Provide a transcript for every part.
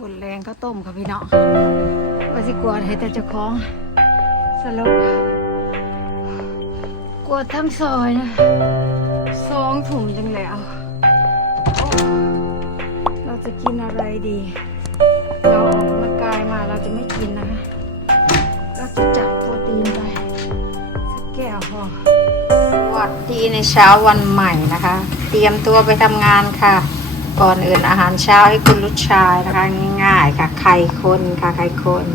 บนแรงข้าวต้มค่ะพี่น้องว่าสิกวดให้แต่เจ้าของสรุปกวดทั้งซอยนะสองถุงจังแล้ว เราจะกินอะไรดี เราออกกำลังกายมาเราจะไม่กินนะคะเราจะจัดโปรตีนไปสักแก้วพอสวัสดีในเช้าวันใหม่นะคะ เตรียมตัวไปทำงานค่ะ ก่อนอื่นอาหารเช้าให้คุณลูกชายนะคะง่ายๆค่ะไข่คนค่ะไข่คน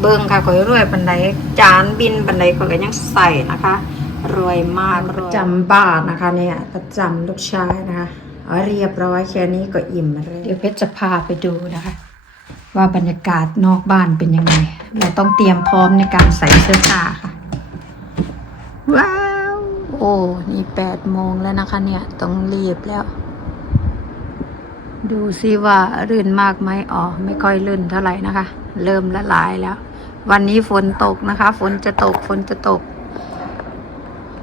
เบิ้งค่ะข่อยรวยบันไดจานบินบันไดข่อยก็ยังใส่นะคะ รวยมากประจำบ้านนะคะเนี่ยประจำลูกชายนะคะเอาเรียบร้อยแค่นี้ก็อิ่มเลยเดี๋ยวเพชรจะพาไปดูนะคะ ว่าบรรยากาศนอกบ้านเป็นยังไง เราต้องเตรียมพร้อมในการใส่เสื้อผ้าค่ะ ว้าว โอ้นี่แปดโมงแล้วนะคะเนี่ย ต้องรีบแล้ว ดูซิว่ารื่นมากไหมอ๋อไม่ค่อยลื่นเท่าไหร่นะคะ เริ่มละลายแล้ว วันนี้ฝนตกนะคะ ฝนจะตกฝนจะตก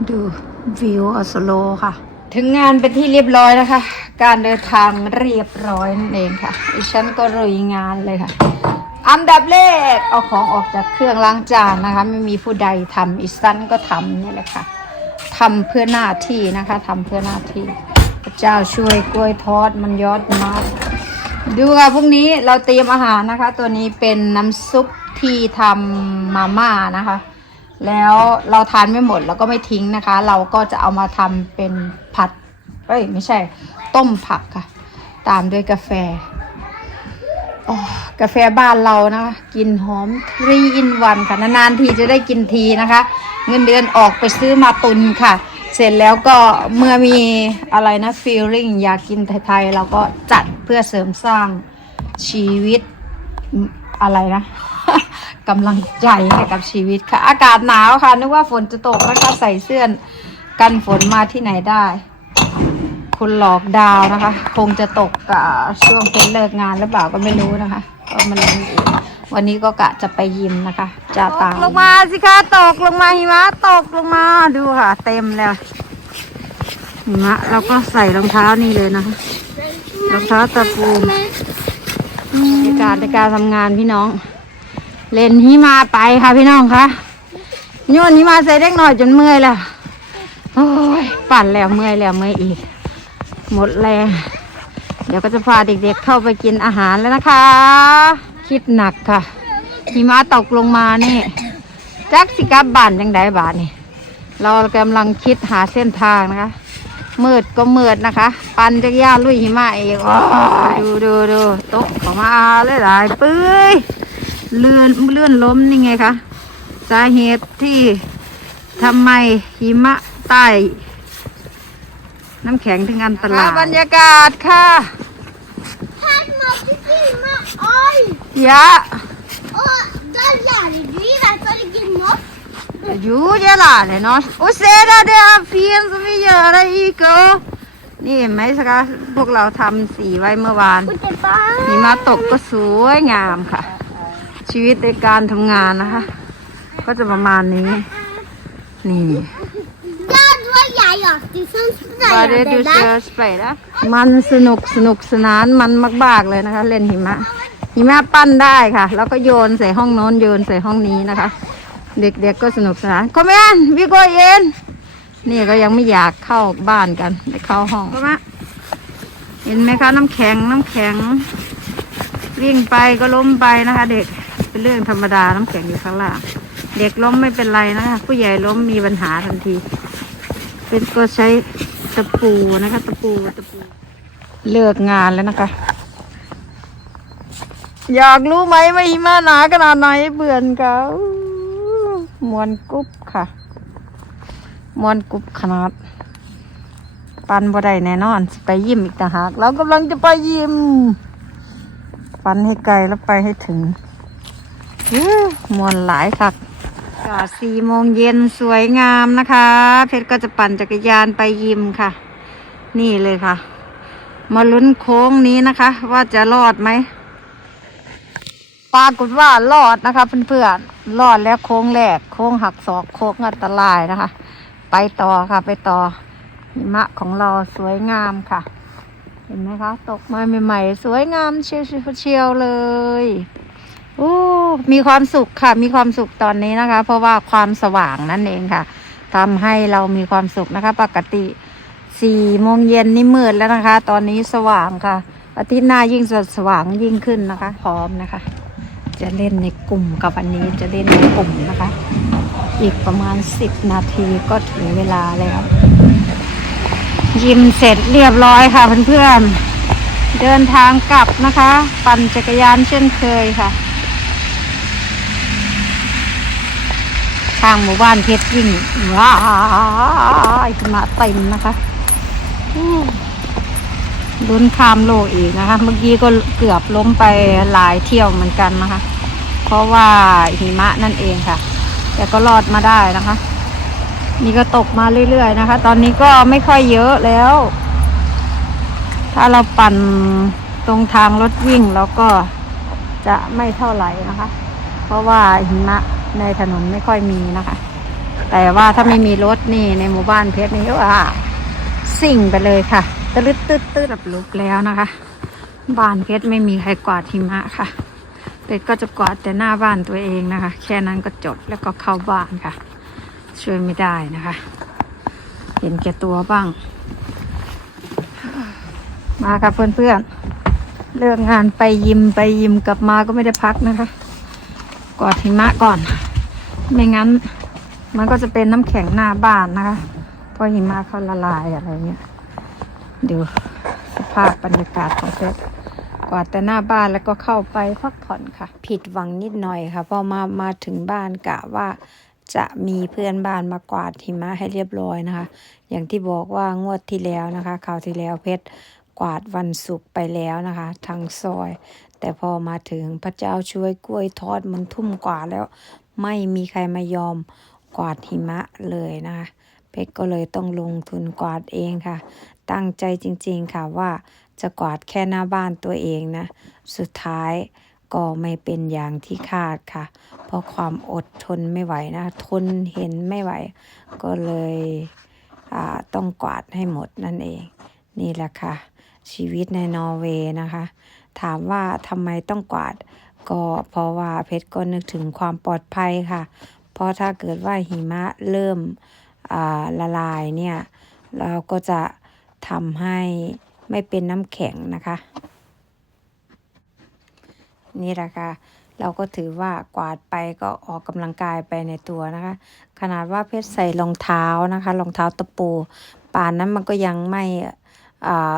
ดูวิวออสโลค่ะ ถึงงานเป็นที่เรียบร้อยนะคะ การเดินทางเรียบร้อยนั่นเองค่ะดิฉันก็รุยงานเลยค่ะ อันดับแรกเอาของออกจากเครื่องล้างจานนะคะ ไม่มีผู้ใดทำอิสันก็ทำนี่แหละค่ะทำเพื่อหน้าที่นะคะทำเพื่อหน้าที่ พระเจ้าช่วยกล้วยทอดมันยอดมาก ดูค่ะพรุ่งนี้เราเตรียมอาหารนะคะ ตัวนี้เป็นน้ำซุปที่ทำมาม่านะคะ แล้วเราทานไม่หมดเราก็ไม่ทิ้งนะคะ เราก็จะเอามาทำเป็นผัดเอ้ยไม่ใช่ ต้มผักค่ะ ตามด้วยกาแฟกาแฟบ้านเรานะคะกินหอมทรีอินวันค่ะนานๆทีจะได้กินทีนะคะ เงินเดือนออกไปซื้อมาตุนค่ะ เสร็จแล้วก็เมื่อมีอะไรนะฟีลลิ่งอยากกินไทยๆเราก็จัดเพื่อเสริมสร้างชีวิตอะไรนะกำลังใจให้กับชีวิตค่ะ อากาศหนาวค่ะ นึกว่าฝนจะตกนะคะใส่เสื้อกันฝนมาที่ไหนได้ คุณหลอกดาวนะคะ คงจะตกช่วงเป็นเลิกงานหรือเปล่าก็ไม่รู้นะคะก็มันลงอีก วันนี้ก็กะจะไปยิมนะคะจะตามลงมาสิคะตกลงมาหิมะตกลงมาดูค่ะ เต็มแล้วหิมะเราก็ใส่รองเท้านี่เลยนะคะรองเท้าตะปูบรรยากาศในการทำงานพี่น้อง เล่นหิมะไปค่ะพี่น้องคะโยนหิมะใส่เด็กหน่อยจนเมื่อยแล้วโอ้ยปั่นแล้วเมื่อยแล้วเมื่อยอีก หมดแรง เดี๋ยวก็จะพาเด็กๆเข้าไปกินอาหารแล้วนะคะ คิดหนักค่ะหิมะตกลงมานี่จักสิกลับบ้านยังไดบาทนี่ เรากำลังคิดหาเส้นทางนะคะมืดก็มืดนะคะ ปันจักรยานลุยหิมะเองดูดูดูตกเข้ามาเลยหลายปื้ยเลื่อนเลื่อนล้มนี่ไงคะสาเหตุที่ทำไมหิมะใต้น้ำแข็งถึงอันตรายบรรยากาศค่ะ oj! ยะ Och då lärde vi varför det är något. อยู่เดี๋ยวล่ะเลยเนาะโอ้เซดาเดียฟีน som vi gör i g o นี่เห็นไหมสคะพวกเราทำสีไว้เมื่อวาน Och det var... หิมะตกก็สวยงามค่ะ ชีวิตในการทำงานนะคะ ก็จะประมาณนี้ นี่ Ja, det var jag alltid som ว่าเด sprayade ดูเช där. อร์สไปนะมันสนุกสนุกสนานมันมากๆเลยนะคะ เล่นหิมะ หิมะปั้นได้ค่ะ แล้วก็โยนใส่ห้องโน้นโยนใส่ห้องนี้นะคะ เด็กๆก็สนุกสนานคอมเมนวิโกเย็นนี่ก็ยังไม่อยากเข้าบ้านกันไปเข้าห้องมะเห็นไหมคะน้ำแข็งน้ำแข็ง วิ่งไปก็ล้มไปนะคะ เด็กเป็นเรื่องธรรมดาน้ำแข็งอยู่ข้างล่างเด็กล้มไม่เป็นไรนะคะ ผู้ใหญ่ล้มมีปัญหาทันที เป็นก็ใช้ตะปูนะคะ ตะปูตะปูเลิกงานแล้วนะคะ อยากรู้ไหมว่าหิมะหนาขนาดไหนเบื่อนเขามวนกุ๊บค่ะมวนกุ๊บขนาด ปันบ่ได้แน่นอนไปยิ้มอีกต่างหากเรากำลังจะไปยิ้มปันให้ไกลแล้วไปให้ถึงมวนหลายคักกาสี่โมงเย็นสวยงามนะคะ เพชรก็จะปั่นจักรยานไปยิมค่ะ นี่เลยค่ะ มาลุ้นโค้งนี้นะคะ ว่าจะรอดไหม ปรากฏว่ารอดนะคะเพื่อนๆรอดแล้วโค้งแรกโค้งหักศอกโค้งอันตรายนะคะ ไปต่อค่ะไปต่อหิมะของเราสวยงามค่ะ เห็นไหมคะ ตกมาใหม่ๆ สวยงามเชียวเชียวๆเลยโอ้มีความสุขค่ะ มีความสุขตอนนี้นะคะ เพราะว่าความสว่างนั่นเองค่ะทำให้เรามีความสุขนะคะ ปกติสี่โมงเย็นนี่มืดแล้วนะคะ ตอนนี้สว่างค่ะอาทิตย์หน้ายิ่งสดสว่างยิ่งขึ้นนะคะ พร้อมนะคะ จะเล่นในกลุ่มกับวันนี้จะเล่นในกลุ่มนะคะ อีกประมาณสิบนาทีก็ถึงเวลาแล้ว ยิมเสร็จเรียบร้อยค่ะเพื่อนๆ เดินทางกลับนะคะ ปั่นจักรยานเช่นเคยค่ะ ทางหมู่บ้านเพชรยิ่งว้ายขึ้นมาเต็มนะคะ ลุ้นข้ามโลกอีกนะคะ เมื่อกี้ก็เกือบล้มไปหลายเที่ยวเหมือนกันนะคะ เพราะว่าหิมะนั่นเองค่ะ แต่ก็รอดมาได้นะคะ นี่ก็ตกมาเรื่อยๆนะคะ ตอนนี้ก็ไม่ค่อยเยอะแล้ว ถ้าเราปั่นตรงทางรถวิ่งแล้วก็จะไม่เท่าไหร่นะคะ เพราะว่าหิมะในถนนไม่ค่อยมีนะคะ แต่ว่าถ้าไม่มีรถนี่ในหมู่บ้านเพชรนี่ว่าสิ่งไปเลยค่ะ ตะลึดตึ๊ดตึ๊ดแบบลุกแล้วนะคะ บ้านเพชรไม่มีใครกวาดหิมะค่ะเป็ดก็จะกวาดแต่หน้าบ้านตัวเองนะคะ แค่นั้นก็จบแล้วก็เข้าบ้านค่ะ ช่วยไม่ได้นะคะ เห็นแก่ตัวบ้าง มาค่ะเพื่อนๆเลิกงานไปยิมไปยิมกลับมาก็ไม่ได้พักนะคะกอดหิมะก่อน ไม่งั้นมันก็จะเป็นน้ำแข็งหน้าบ้านนะคะเพราะหิมะเขาละลายอะไรเงี้ย ดูสภาพบรรยากาศของเพชรกวาดแต่หน้าบ้านแล้วก็เข้าไปพักผ่อนค่ะ ผิดหวังนิดหน่อยค่ะพอมามาถึงบ้านกะว่าจะมีเพื่อนบ้านมากวาดหิมะให้เรียบร้อยนะคะ อย่างที่บอกว่างวดที่แล้วนะคะคราวที่แล้วเพชรกวาดวันศุกร์ไปแล้วนะคะ ทางซอย แต่พอมาถึงพระเจ้าช่วยกล้วยทอดมันทุ่มกว่าแล้ว ไม่มีใครมายอมกวาดหิมะเลยนะคะเพชรก็เลยต้องลงทุนกวาดเองค่ะ ตั้งใจจริงๆค่ะว่าจะกวาดแค่หน้าบ้านตัวเองนะ สุดท้ายก็ไม่เป็นอย่างที่คาดค่ะ เพราะความอดทนไม่ไหวนะ ทนเห็นไม่ไหว ก็เลยต้องกวาดให้หมดนั่นเอง นี่แหละค่ะ ชีวิตในนอร์เวย์นะคะ ถามว่าทำไมต้องกวาด ก็เพราะว่าเพชรก็นึกถึงความปลอดภัยค่ะ เพราะถ้าเกิดว่าหิมะเริ่มละลายเนี่ย เราก็จะ ทำให้ไม่เป็นน้ำแข็งนะคะ นี่แหละค่ะเราก็ถือว่ากวาดไปก็ออกกำลังกายไปในตัวนะคะ ขนาดว่าเพชรใส่รองเท้านะคะรองเท้าตะปู ป่านนั้นมันก็ยังไม่อ่า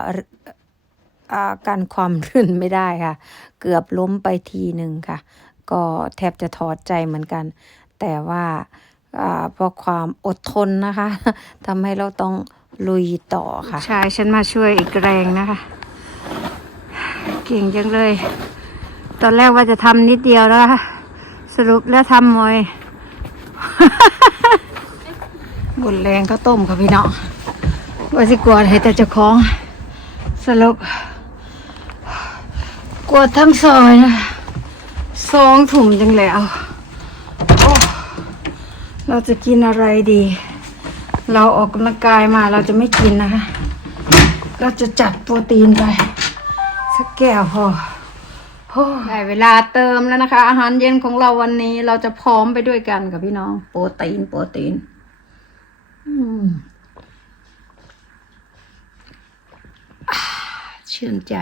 อ่ากันความรื่นไม่ได้ค่ะ เกือบล้มไปทีหนึ่งค่ะ ก็แทบจะถอดใจเหมือนกัน แต่ว่าอ่าเพราะความอดทนนะคะทำให้เราต้อง ลุยต่อค่ะ ชายฉันมาช่วยอีกแรงนะคะ เก่งจังเลย ตอนแรกว่าจะทำนิดเดียวแล้วค่ะสรุปแล้วทำมอยบุญแรงข้าวต้มค่ะพี่น้องว่าสิกวดให้แต่เจ้าของ สรุปกวดทั้งซอยนะสองถุ่มจังแล้ว เราจะกินอะไรดี เราออกกำลังกายมาเราจะไม่กินนะคะ เราจะจัดโปรตีนไป สักแก้วพอโอ้ได้เวลาเติมแล้วนะคะ อาหารเย็นของเราวันนี้เราจะพร้อมไปด้วยกันกับพี่น้อง โปรตีนโปรตีนอืมอ่าชื่นใจ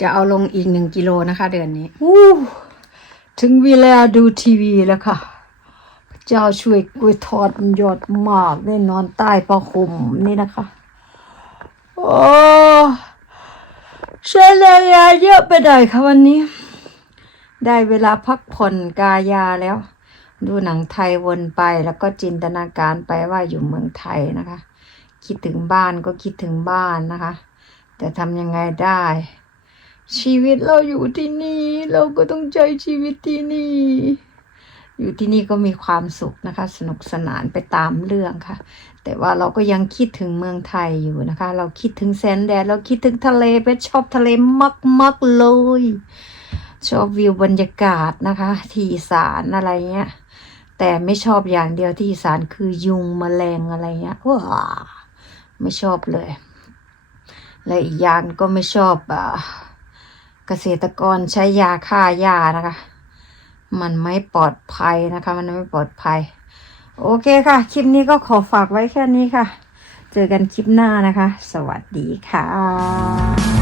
จะเอาลงอีกหนึ่งกิโลนะคะ เดือนนี้อู้ถึงเวลาดูทีวีแล้วค่ะพระ เจ้าช่วยกล้วยทอดมันยอดมากได้นอนใต้ผ้าห่มนี่นะคะ โอ้ใช้แรงงานเยอะไปหน่อยค่ะวันนี้ ได้เวลาพักผ่อนกายาแล้ว ดูหนังไทยวนไปแล้วก็จินตนาการไปว่าอยู่เมืองไทยนะคะ คิดถึงบ้านก็คิดถึงบ้านนะคะ แต่ทำยังไงได้ ชีวิตเราอยู่ที่นี่ เราก็ต้องใช้ชีวิตที่นี่ อยู่ที่นี่ก็มีความสุขนะคะ สนุกสนานไปตามเรื่องค่ะ แต่ว่าเราก็ยังคิดถึงเมืองไทยอยู่นะคะ เราคิดถึงแสนแดด เราคิดถึงทะเลเป็นชอบทะเลมากๆเลย ชอบวิวบรรยากาศนะคะ ที่อีสานอะไรเงี้ย แต่ไม่ชอบอย่างเดียวที่อีสานคือยุงแมลงอะไรเงี้ยว้าไม่ชอบเลย และอีกอย่างก็ไม่ชอบอ่าเกษตรกรใช้ยาฆ่าหญ้านะคะ มันไม่ปลอดภัยนะคะ มันไม่ปลอดภัย โอเคค่ะ คลิปนี้ก็ขอฝากไว้แค่นี้ค่ะ เจอกันคลิปหน้านะคะ สวัสดีค่ะ